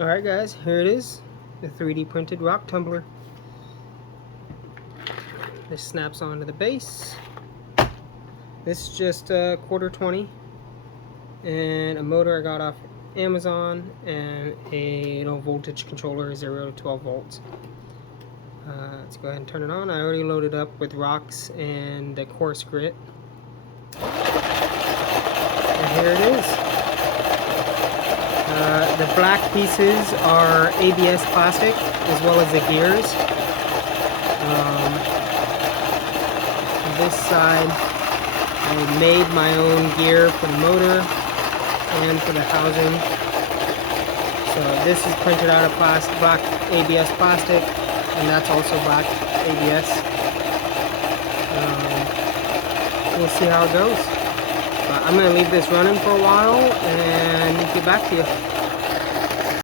Alright guys, here it is, the 3D printed rock tumbler. This snaps onto the base. This is just a quarter 20 and a motor I got off Amazon and a low voltage controller, 0 to 12 volts. Let's go ahead and turn it on. I already loaded up with rocks and the coarse grit. And here it is. The black pieces are ABS plastic, as well as the gears. On this side, I made my own gear for the motor and for the housing. So this is printed out of black ABS plastic, and that's also black ABS. We'll see how it goes. I'm going to leave this running for a while and get back to you.